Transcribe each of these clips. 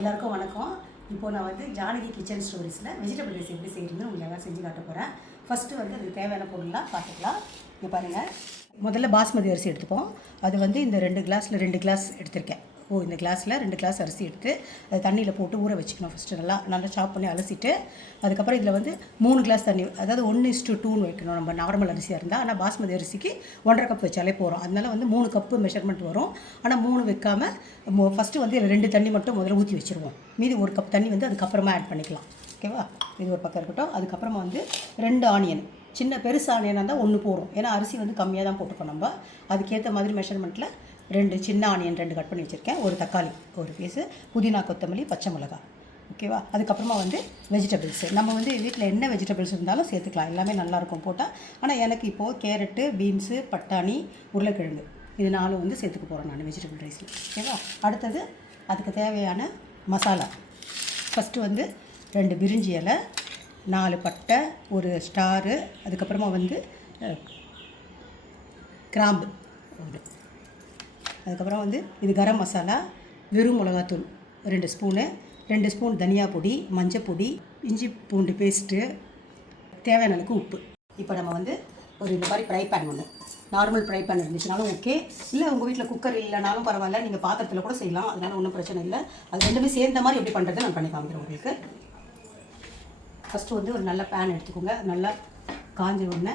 எல்லாருக்கும் வணக்கம். இப்போ நான் வந்து ஜானகி கிச்சன் ஸ்டோரிஸில் வெஜிடபிள் ரைஸ் எப்படி செய்யணும்னு உங்களுக்கு செஞ்சு காட்ட போகிறேன். ஃபஸ்ட்டு வந்து அதுக்கு தேவையான பொருள்லாம் பார்த்துக்கலாம். இங்கே பாருங்கள், முதல்ல பாஸ்மதி அரிசி எடுத்துப்போம். அது வந்து இந்த 2 கிளாஸில் 2 கிளாஸ் எடுத்திருக்கேன். இந்த கிளாஸில் 2 கிளாஸ் அரிசி எடுத்து அது தண்ணியில் போட்டு ஊற வச்சுக்கணும். ஃபஸ்ட்டு நல்லா சாப் பண்ணி அலசிட்டு, அதுக்கப்புறம் இதில் வந்து 3 கிளாஸ் தண்ணி, அதாவது 1:2 வைக்கணும். நம்ம நார்மல் அரிசியாக இருந்தால், ஆனால் பாஸ்மதி அரிசிக்கு 1.5 கப் வச்சாலே போகிறோம். அதனால் வந்து 3 கப்பு மெஷர்மெண்ட் வரும். ஆனால் 3 வைக்காமல் ஃபஸ்ட்டு வந்து 2 தண்ணி மட்டும் முதல்ல ஊற்றி வச்சுருவோம். மீதி 1 கப் தண்ணி வந்து அதுக்கப்புறமா ஆட் பண்ணிக்கலாம். ஓகேவா? இது ஒரு பக்கம் இருக்கட்டும். அதுக்கப்புறமா வந்து 2 ஆனியன், பெருசு ஆனியனாக இருந்தால் 1 போடும். ஏன்னா அரிசி வந்து கம்மியாக தான் போட்டுக்கோம். நம்ம அதுக்கேற்ற மாதிரி மெஷர்மெண்ட்டில் 2 சின்ன ஆனியன் 2 கட் பண்ணி வச்சுருக்கேன். ஒரு தக்காளி, ஒரு பீஸு புதினா, கொத்தமல்லி, பச்சை மிளகாய். ஓகேவா? அதுக்கப்புறமா வந்து வெஜிடபிள்ஸு நம்ம வந்து வீட்டில் என்ன வெஜிடபிள்ஸ் இருந்தாலும் சேர்த்துக்கலாம். எல்லாமே நல்லாயிருக்கும் போட்டால். ஆனால் எனக்கு இப்போது கேரட்டு, பீன்ஸு, பட்டாணி, உருளைக்கிழங்கு இது 4 வந்து சேர்த்துக்க போகிறேன் நான் வெஜிடபிள் ரைஸில். ஓகேவா? அடுத்தது அதுக்கு தேவையான மசாலா. ஃபஸ்ட்டு வந்து 2 பிரிஞ்சி இலை, 4 பட்டை, ஒரு ஸ்டாரு, அதுக்கப்புறமா வந்து கிராம்பு, அதுக்கப்புறம் வந்து இது கரம் மசாலா, வெறும் மிளகாத்தூள் 2 ஸ்பூனு, 2 ஸ்பூன் தனியா பொடி, மஞ்சள் பொடி, இஞ்சி பூண்டு பேஸ்ட்டு, தேவையான அளவுக்கு உப்பு. இப்போ நம்ம வந்து ஒரு இந்த மாதிரி ஃப்ரை பேன் ஒன்று, நார்மல் ஃப்ரை பேன் இருந்துச்சுனாலும் ஓகே, இல்லை உங்கள் வீட்டில் குக்கர் இல்லைனாலும் பரவாயில்ல, நீங்கள் பாத்திரத்தில் கூட செய்யலாம். அதனால் ஒன்றும் பிரச்சனை இல்லை. அது ரெண்டுமே சேர்ந்த மாதிரி எப்படி பண்ணுறது நான் பண்ணி காமிக்கிறேன் உங்களுக்கு. ஃபஸ்ட்டு வந்து ஒரு நல்ல பேன் எடுத்துக்கோங்க. நல்லா காஞ்ச உடனே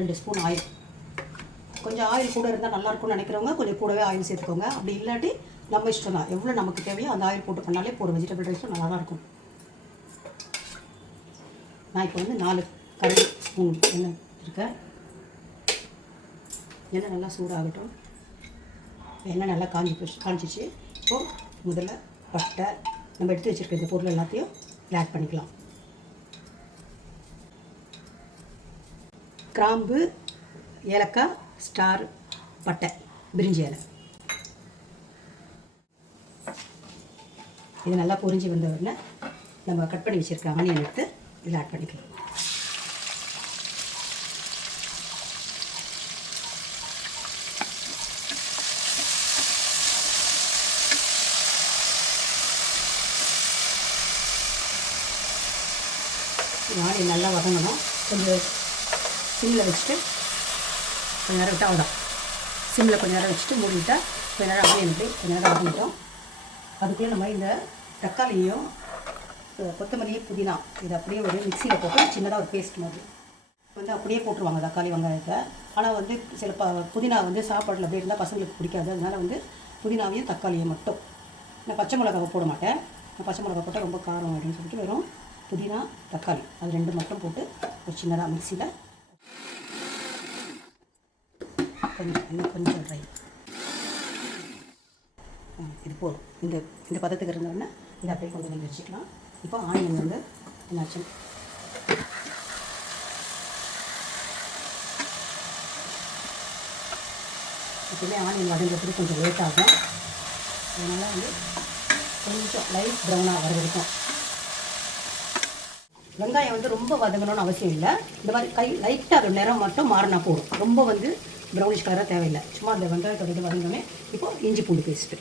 2 ஸ்பூன் ஆயில். கொஞ்சம் ஆயில் கூட இருந்தால் நல்லாயிருக்கும்னு நினைக்கிறவங்க கொஞ்சம் கூடவே ஆயில் சேர்த்துக்கோங்க. அப்படி இல்லாட்டி நம்ம இஷ்டம் தான், எவ்வளோ நமக்கு தேவையோ அந்த ஆயில் போட்டு பண்ணாலே போடும். வெஜிடபிள் ரைஸும் நல்லா தான் இருக்கும். நான் இப்போ வந்து 4 கரண்டி ஸ்பூன் எண்ணெய் இருக்கேன். எண்ணெய் நல்லா சூடாகட்டும். எண்ணெய் நல்லா காஞ்சிச்சு. இப்போது முதல்ல பட்டை, நம்ம எடுத்து வச்சுருக்க இந்த பொருள் எல்லாத்தையும் ஆட் பண்ணிக்கலாம். கிராம்பு, ஏலக்காய், ஸ்டார், பட்டை, பிரிஞ்சி இலை. இது நல்லா பொரிஞ்சு வந்த உடனே நம்ம கட் பண்ணி வச்சுருக்க ஆனியன் எடுத்து இதில் ஆட் பண்ணிக்கலாம். ஆனியன் நல்லா வதங்கணும். கொஞ்சம் சிம்மில் வச்சுட்டு கொஞ்ச நேரம் விட்டால் அவ்வளோதான். சிம்மில் கொஞ்ச நேரம் வச்சுட்டு மூடிவிட்டால் கொஞ்ச நேரம் அப்படியே எனக்கு கொஞ்ச நேரம் வதங்கிட்டோம். அதுக்குள்ளே நம்ம இந்த தக்காளியும் கொத்தமல்லியும் புதினா இது அப்படியே ஒரு மிக்சியில் போட்டு சின்னதாக ஒரு பேஸ்ட் மாதிரி வந்து அப்படியே போட்டுருவாங்க தக்காளி வெங்காயத்தை. ஆனால் வந்து சில புதினா வந்து சாப்பாட்டில் அப்படியே இருந்தால் பசங்களுக்கு பிடிக்காது. அதனால் வந்து புதினாவையும் தக்காளியும் மட்டும், நான் பச்சை மிளகாவை போட மாட்டேன். நான் பச்சை மிளகா போட்டால் ரொம்ப காரம் அப்படின்னு சொல்லிட்டு வெறும் புதினா, தக்காளி அது 2 மட்டும் போட்டு ஒரு சின்னதாக மிக்சியில் கொஞ்சம் ட்ரை, இது போதும். இந்த பதத்துக்கு இருந்தோடனே இதை அப்படியே கொஞ்சம் நீங்கள் வச்சுக்கலாம். இப்போ ஆனியன் வந்து என்னாச்சு, எப்பவுமே ஆனியன் வதங்கிறதுக்கு கொஞ்சம் லேட் ஆகும். அதனால் வந்து கொஞ்சம் லைட் ப்ரௌனாக வர வரைக்கும். வெங்காயம் வந்து ரொம்ப வதங்கணும்னு அவசியம் இல்லை. இந்த மாதிரி லைட்டாக ஒரு நிறம் மட்டும் மாறினா போடும். ரொம்ப வந்து ப்ரௌனிஷ் கலராக தேவையில்லை. சும்மா அந்த வெங்காயத்தோட இது வதங்கணுமே. இப்போது இஞ்சி பூண்டு பேஸ்ட்டு,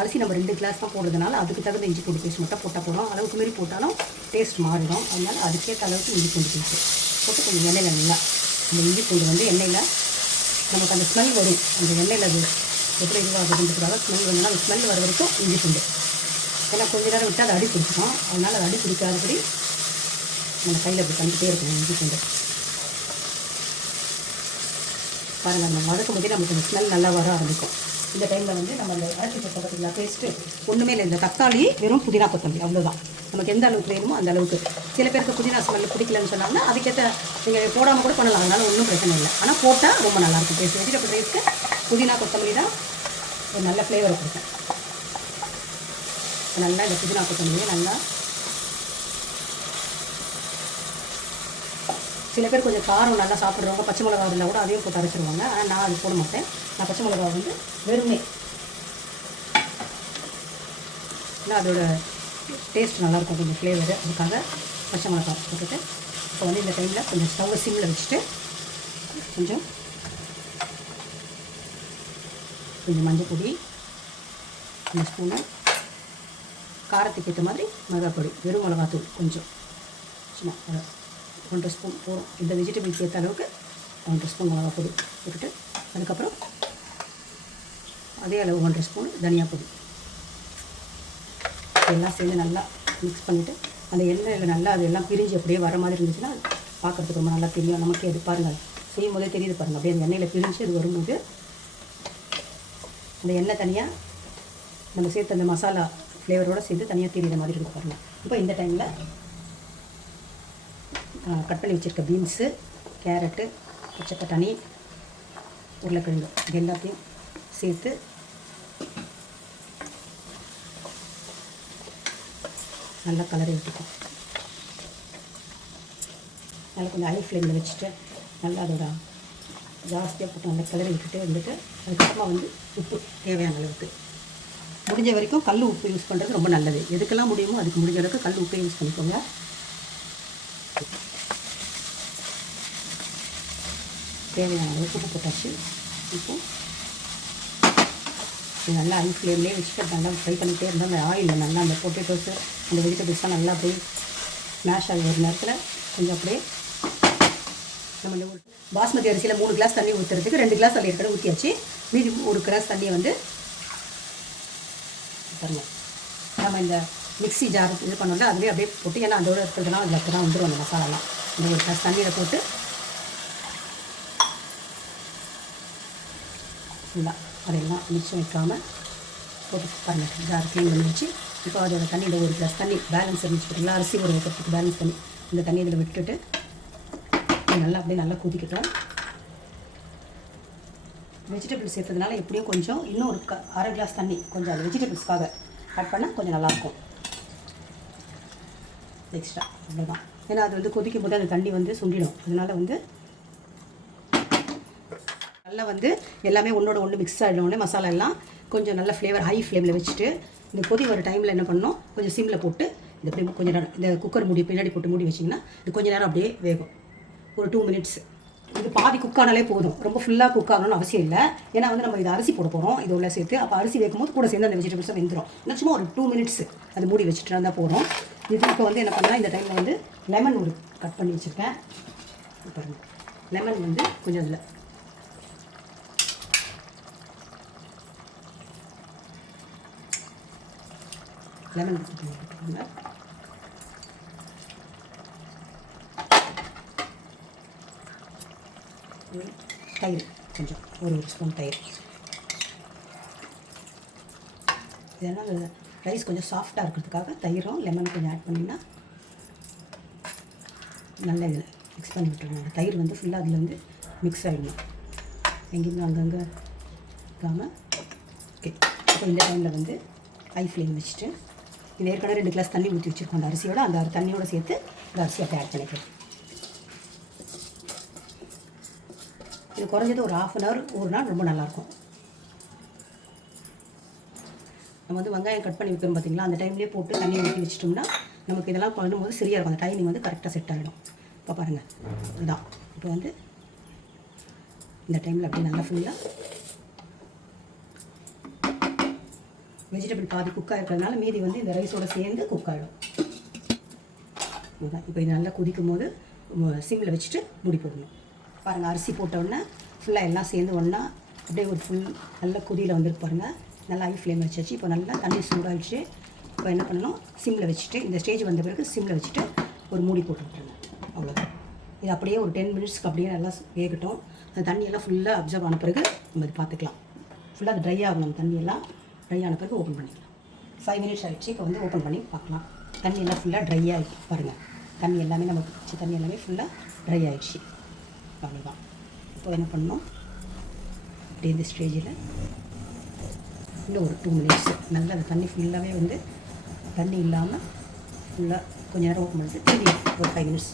அரிசி நம்ம 2 கிளாஸ் தான் போடுறதுனால அதுக்கு தகுந்த இஞ்சி பூண்டு பேஸ்ட் மட்டும் போட்டால் போதும். அளவுக்கு மாரி போட்டாலும் டேஸ்ட் மாறிடும். அதனால் அதுக்கேற்ற அளவுக்கு இஞ்சி பூண்டு பேஸ்ட்டு போட்டு கொஞ்சம் எண்ணெயில் நல்லா அந்த இஞ்சி பூண்டு வந்து எண்ணெயில் நமக்கு அந்த ஸ்மெல் வரும். அந்த எண்ணெயில் அது எப்படி இதுவாகுதுன்றதுக்காக ஸ்மெல் வேணும்னா அந்த ஸ்மெல் வர வரைக்கும் இஞ்சி பூண்டு. ஏன்னா கொஞ்சம் நேரம் விட்டு அதை அடி பிடிச்சிடும். அதனால் அது அடி பிடிக்காதபடி நம்ம கையில் அப்படி பண்ணிகிட்டே இருக்கணும். இஞ்சி பூண்டு பாருங்கள், நம்ம வதக்கும் போதே நமக்கு அந்த ஸ்மெல் நல்லா வர ஆரம்பிக்கும். இந்த டைமில் வந்து நம்ம அந்த அரைச்சி போட்ட பார்த்திங்களா பேஸ்ட்டு ஒன்றுமே இல்லை. இந்த தக்காளி வெறும் புதினா கொத்தமல்லி அவ்வளோதான். நமக்கு எந்த அளவுக்கு வேணுமோ அந்த அளவுக்கு. சில பேருக்கு புதினா ஸ்மெல் பிடிக்கலன்னு சொன்னாங்கன்னா அதுக்கேற்ற நீங்கள் போடாமல் கூட பண்ணலாம். அதனால் ஒன்றும் பிரச்சனை இல்லை. ஆனால் போட்டால் ரொம்ப நல்லாயிருக்கும் டேஸ்ட். வெஜிடபிள் ரைஸ்க்கு புதினா கொத்தமல்லி தான் ஒரு நல்ல ஃப்ளேவரை கொடுக்கும். நல்லா இந்த புதினா கொத்தமல்லியை நல்லா, சில பேர் கொஞ்சம் காரம் நல்லா சாப்பிட்றவங்க பச்சை மிளகா இருந்தால் கூட அதையும் போட்டு அரைச்சிடுவாங்க. ஆனால் நான் அது போட மாட்டேன். நான் பச்சை மிளகா வந்து வெறுமே, ஏன்னா அதோட டேஸ்ட் நல்லாயிருக்கும், கொஞ்சம் ஃப்ளேவரு. அதுக்காக பச்சை மிளகா போட்டுட்டு இப்போ வந்து இந்த டைமில் கொஞ்சம் ஸ்டவ்வை சிம்மில் வச்சுட்டு கொஞ்சம் கொஞ்சம் மஞ்சள் பொடி, 1 ஸ்பூனு காரத்துக்கு ஏற்ற மாதிரி மிளகாப்பொடி, வெறும் மிளகாத்தூள் கொஞ்சம் சும்மா 1.5 ஸ்பூன் போடும். இந்த வெஜிடபிள்க்கு ஏற்ற அளவுக்கு 1.5 ஸ்பூன் மிளகாப்பொடி போட்டுட்டு, அதுக்கப்புறம் அதே அளவு 1.5 ஸ்பூன் தனியா பொடி எல்லாம் சேர்ந்து நல்லா மிக்ஸ் பண்ணிவிட்டு, அந்த எண்ணெயில் நல்லா அது எல்லாம் பிரிஞ்சு அப்படியே வர மாதிரி இருந்துச்சுன்னா பார்க்குறதுக்கு ரொம்ப நல்லா தெரியும். நமக்கே அது பாருங்கள், செய்யும் போதே தெரியுது பாருங்கள். அப்படியே அந்த எண்ணெயில் பிரிஞ்சு அது வரும்போது அந்த எண்ணெய் தனியாக நம்ம சேர்த்து அந்த மசாலா ஃப்ளேவரோடு சேர்த்து தனியாக தெரியுற மாதிரி இருக்கும் பாருங்கள். இப்போ இந்த டைமில் கட் பண்ணி வச்சுருக்க பீன்ஸு, கேரட்டு, பச்சை பட்டாணி, உருளைக்கிழங்கு இது எல்லாத்தையும் சேர்த்து நல்லா கலரி விட்டுக்கும். நல்லா கொஞ்சம் ஹை ஃப்ளேமில் வச்சுட்டு நல்லா அதோட ஜாஸ்தியாக போட்டு நல்லா கிளறி விட்டுட்டு வந்துட்டு, அதுக்கப்புறமா வந்து உப்பு தேவையான அளவுக்கு, முடிஞ்ச வரைக்கும் கல் உப்பு யூஸ் பண்ணுறது ரொம்ப நல்லது. எதுக்கெல்லாம் முடியுமோ அதுக்கு முடிஞ்ச அளவுக்கு கல் உப்பே யூஸ் பண்ணிக்கோங்க. தேவையான அளவுக்கு உப்பு போட்டாச்சு. இப்போ நல்லா ஹை ஃப்ளேம்லேயே வச்சுட்டு நல்லா ஃப்ரை பண்ணிகிட்டே இருந்தால் அந்த ஆயிலில் நல்லா அந்த பொட்டேட்டோஸு அந்த வெஜிடபிள்ஸ்லாம் நல்லா அப்படியே ஸ்மாஷ் ஆகி ஒரு நேரத்தில் கொஞ்சம் அப்படியே நம்ம இந்த பாஸ்மதி அரிசியில் 3 கிளாஸ் தண்ணி ஊற்றுறதுக்கு 2 கிளாஸ் தண்ணி ஏற்கனவே ஊற்றியாச்சு. மீதி 1 கிளாஸ் தண்ணியை வந்து பாருங்கள் நம்ம இந்த மிக்ஸி ஜார் இது பண்ணோம்னா அதுவே அப்படியே போட்டு, ஏன்னா அதோட இருக்கிறதுலாம் அதில் அப்போ தான் வந்துடும் அந்த மசாலாலாம். இந்த 1 கிளாஸ் தண்ணியில் போட்டு ஃபுல்லாக அதெல்லாம் மிச்சம் வைக்காமல் போட்டு பாருங்கள். ஜார் க்ளீன் பண்ணி வச்சு இப்போ அதோட தண்ணியில் 1 கிளாஸ் தண்ணி பேலன்ஸ் இருந்துச்சு பார்த்தீங்களா, அரிசி ஒரு வைக்கிறதுக்கு பேலன்ஸ் தண்ணி, இந்த தண்ணி இதில் விட்டுட்டு நல்லா அப்படியே நல்லா கொதிக்கட்டும். வெஜிடபிள்ஸ் சேர்த்ததுனால எப்படியும் கொஞ்சம் இன்னும் ஒரு 1/2 கிளாஸ் தண்ணி கொஞ்சம் அது வெஜிடபிள்ஸ்க்காக ஆட் பண்ணால் கொஞ்சம் நல்லாயிருக்கும் எக்ஸ்ட்ரா. அவ்வளோதான். ஏன்னா அது வந்து கொதிக்கும் போது அந்த தண்ணி வந்து சுண்டிடும். அதனால் வந்து நல்லா வந்து எல்லாமே ஒன்றோட ஒன்று மிக்ஸ் ஆகிடணுன்னே மசாலா எல்லாம் கொஞ்சம் நல்ல ஃப்ளேவர் ஹை ஃப்ளேமில் வச்சுட்டு, இந்த கொதி வர டைமில் என்ன பண்ணணும், கொஞ்சம் சிம்மில் போட்டு இந்த அப்படி கொஞ்சம் நேரம் இந்த குக்கர் மூடி பின்னாடி போட்டு மூடி வச்சிங்கன்னா இது கொஞ்சம் நேரம் அப்படியே வேகும். ஒரு 2 மினிட்ஸ். இது பாதி குக் ஆனாலே போதும், ரொம்ப ஃபுல்லாக குக் ஆகணும்னு அவசியம் இல்லை. ஏன்னா வந்து நம்ம இதை அரிசி போட போகிறோம் இது உள்ள சேர்த்து. அப்போ அரிசி வைக்கும் போது கூட சேர்ந்து அந்த வெஜிடபிள்ஸை வெந்துடும். இன்னும் சும்மா ஒரு 2 மினிட்ஸ் அது மூடி வச்சுட்டு இருந்தால் போதும். இது இப்போ வந்து என்ன பண்ணால் இந்த டைமில் வந்து லெமன் ஒரு கட் பண்ணி வச்சுருக்கேன் பாருங்கள். லெமன் வந்து கொஞ்சம் அதில் லெமன் போட்டுக்கோங்க. தயிர் கொஞ்சம் ஒரு ஸ்பூன் தயிர். இதெல்லாம் ரைஸ் கொஞ்சம் சாஃப்டாக இருக்கிறதுக்காக தயிரும் லெமன் கொஞ்சம் ஆட் பண்ணிங்கன்னா நல்லா இதில் மிக்ஸ் பண்ணி விட்டுருங்க. தயிர் வந்து ஃபுல்லாக அதில் வந்து மிக்ஸ் ஆகிடணும், எங்கேயும் அங்கங்கே இருக்காமல். ஓகே, அப்போ இந்த டைமில் வந்து ஹை ஃப்ளேம் வச்சுட்டு இது ஏற்கனவே 2 கிளாஸ் தண்ணி ஊற்றி வச்சுருக்கோம். அந்த அரிசியோட அந்த தண்ணியோடு சேர்த்து இந்த அரிசி அப்போ ஆட் பண்ணிக்கிறோம். இது குறைஞ்சது ஒரு 1/2 hour ஊறினா ரொம்ப நல்லாயிருக்கும். நம்ம வந்து வெங்காயம் கட் பண்ணி வைக்கிறோம் பார்த்தீங்களா, அந்த டைம்லேயே போட்டு தண்ணி ஊற்றி வச்சிட்டோம்னா நமக்கு இதெல்லாம் பண்ணும்போது சரியாக இருக்கும். அந்த டைமிங் வந்து கரெக்டாக செட் ஆகிடும். இப்போ பாருங்கள், இதுதான் இப்போ வந்து இந்த டைமில் அப்படியே நல்லா ஃபுல்லாக வெஜிடபிள் பாதி குக் ஆகிருக்கிறதுனால மீதி வந்து இந்த ரைஸோடு சேர்ந்து குக் ஆகிடும். இதுதான். இப்போ இது நல்லா கொதிக்கும் போது சிம்மில் வச்சுட்டு மூடி போடணும். பாருங்கள், அரிசி போட்டோடனே ஃபுல்லாக எல்லாம் சேர்ந்து ஒன்றா அப்படியே ஒரு ஃபுல் நல்ல கொதியில் வந்துருக்கு பாருங்கள். நல்லா ஹை ஃப்ளேம் வச்சாச்சு. இப்போ நல்லா தண்ணி சூடாகிடுச்சு. இப்போ என்ன பண்ணணும், சிம்மில் வச்சுட்டு இந்த ஸ்டேஜ் வந்த பிறகு சிம்மில் வச்சுட்டு ஒரு மூடி போட்டு விட்டுருங்க. அவ்வளோதான். இது அப்படியே ஒரு 10 மினிட்ஸ்க்கு அப்படியே நல்லா வேகட்டும். அந்த தண்ணியெல்லாம் ஃபுல்லாக அப்சர்வ் ஆன பிறகு நம்ம இது பார்த்துக்கலாம். ஃபுல்லாக அது ட்ரை ஆகணும். தண்ணியெல்லாம் ட்ரை ஆன பிறகு ஓப்பன் பண்ணிக்கலாம். 5 மினிட்ஸ் ஆகிடுச்சு. இப்போ வந்து ஓப்பன் பண்ணி பார்க்கலாம். தண்ணி எல்லாம் ஃபுல்லாக ட்ரை ஆகிடுச்சு பாருங்கள். தண்ணி எல்லாமே நமக்கு வச்ச தண்ணி எல்லாமே ஃபுல்லாக ட்ரை ஆகிடுச்சு. அவ்வளோதான். இப்போ என்ன பண்ணணும், அப்படியே இந்த ஸ்டேஜில் இன்னும் ஒரு 2 மினிட்ஸ் நல்லா அந்த தண்ணி ஃபுல்லாகவே வந்து தண்ணி இல்லாமல் ஃபுல்லாக கொஞ்சம் நேரம் ஓப்பன் பண்ணிட்டு திரும்பி ஒரு 5 மினிட்ஸ்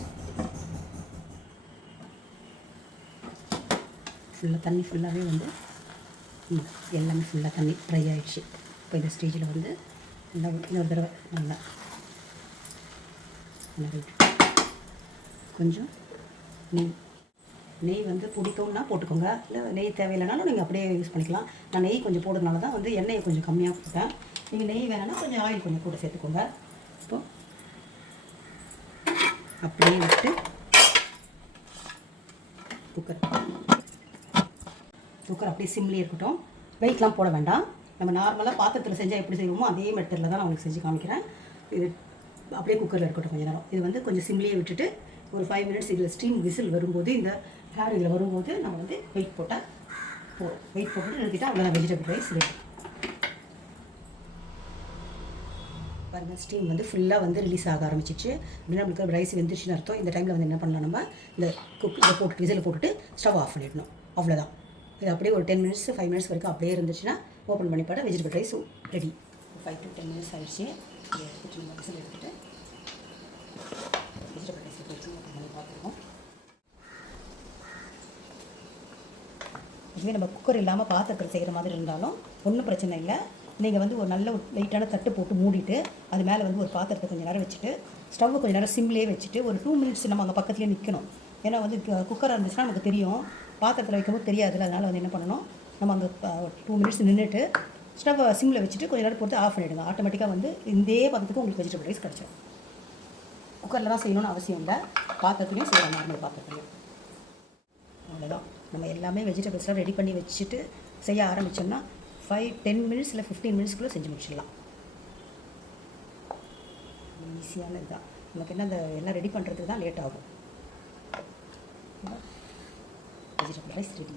ஃபுல்லாக தண்ணி ஃபுல்லாகவே வந்து எல்லாமே ஃபுல்லாக தண்ணி ட்ரை ஆகிடுச்சு. இப்போ இந்த ஸ்டேஜில் வந்து நல்லா இன்னொரு தடவை நல்லா கொஞ்சம் நெய் நெய் வந்து பிடிக்கும்னா போட்டுக்கோங்க, இல்லை நெய் தேவையில்லைனாலும் நீங்கள் அப்படியே யூஸ் பண்ணிக்கலாம். நான் நெய் கொஞ்சம் போடுறதுனால தான் வந்து எண்ணெயை கொஞ்சம் கம்மியாக போட்டேன். நீங்கள் நெய் வேணும்னா கொஞ்சம் ஆயில் கொஞ்சம் கூட சேர்த்துக்கோங்க. இப்போது அப்படியே விட்டு குக்கர் அப்படியே சிம்லேயே இருக்கட்டும். வெயிட்லாம் போட வேண்டாம். நம்ம நார்மலாக பாத்திரத்தில் செஞ்சால் எப்படி செய்வோமோ அதே மெத்தடில் தான் நான் உங்களுக்கு செஞ்சு காமிக்கிறேன். இது அப்படியே குக்கரில் இருக்கட்டும் கொஞ்சம் நேரம். இது வந்து கொஞ்சம் சிம்லேயே விட்டுட்டு ஒரு 5 மினிட்ஸ் இதில் ஸ்டீம் விசில் வரும்போது, இந்த ஹேர் இதில் வரும்போது நம்ம வந்து வெயிட் போட்டால் போதும். வெயிட் போட்டு நிறுத்திட்டா அவ்வளோ வெஜிடபிள் ரைஸ் ரெடி. பாருங்கள், ஸ்டீம் வந்து ஃபுல்லாக வந்து ரிலீஸ் ஆக ஆரம்பிச்சிச்சு. அப்படின்னா நம்மளுக்கு ரைஸ் வெந்துருச்சுன்னு அர்த்தம். இந்த டைமில் வந்து என்ன பண்ணலாம், நம்ம இந்த இதை போட்டுட்டு விசில் போட்டுட்டு ஸ்டவ் ஆஃப் பண்ணிடணும். அவ்வளோதான். இது அப்படியே ஒரு 10 மினிட்ஸ் 5 மினிட்ஸ் வரைக்கும் அப்படியே இருந்துச்சுன்னா ஓப்பன் பண்ணி போட்டால் vegetable rice ready. 5 to 10 minutes ஆகிடுச்சு. இதை எடுத்துட்டு நம்ம விசில் எடுத்துகிட்டு வெஜிடபிள் ரைஸ் எப்படி வச்சு ஓப்பன் பண்ணி பார்த்துருக்கோம். இதுவே நம்ம குக்கர் இல்லாமல் பாத்திரத்தில் செய்கிற மாதிரி இருந்தாலும் ஒன்றும் பிரச்சனை இல்லை. நீங்கள் வந்து ஒரு நல்ல ஒரு லைட்டான தட்டு போட்டு மூடிட்டு அது மேலே வந்து ஒரு பாத்திரத்தை கொஞ்சம் நேரம் வச்சுட்டு ஸ்டவ்வை கொஞ்சம் நேரம் சிம்லேயே வச்சுட்டு ஒரு 2 மினிட்ஸ் நம்ம அங்கே பக்கத்துலேயே நிற்கணும். ஏன்னா வந்து குக்கராக இருந்துச்சுன்னா நமக்கு தெரியும், பாத்திரத்தில் வைக்கும்போது தெரியாதுல்ல. அதனால் வந்து என்ன பண்ணணும், நம்ம அங்கே 2 மினிட்ஸ் நின்றுட்டு ஸ்டவ்வை சிம்மில் வச்சுட்டு கொஞ்சம் நேரம் பொறுத்து ஆஃப் பண்ணிவிடுங்க. ஆட்டோமேட்டிக்காக வந்து இதே பக்கத்துக்கு உங்களுக்கு வெஜிடபிள் ரைஸ் கிடச்சிடும். குக்கரில் தான் செய்யணும்னு அவசியம் இல்லை, பாத்திரத்துலையும் செய்யலாம், நார்மல் பாத்திரத்துலையும். அவ்வளோதான். நம்ம எல்லாமே வெஜிடபிள்ஸ்லாம் ரெடி பண்ணி வச்சுட்டு செய்ய ஆரம்பித்தோம்னா 5-10 மினிட்ஸ் இல்லை 15 மினிட்ஸ்க்குள்ளே செஞ்சு முடிச்சிடலாம். ஈஸியான இதுதான். நமக்கு என்ன, அந்த எல்லாம் ரெடி பண்ணுறதுக்கு தான் லேட் ஆகும். Vegetable rice ready.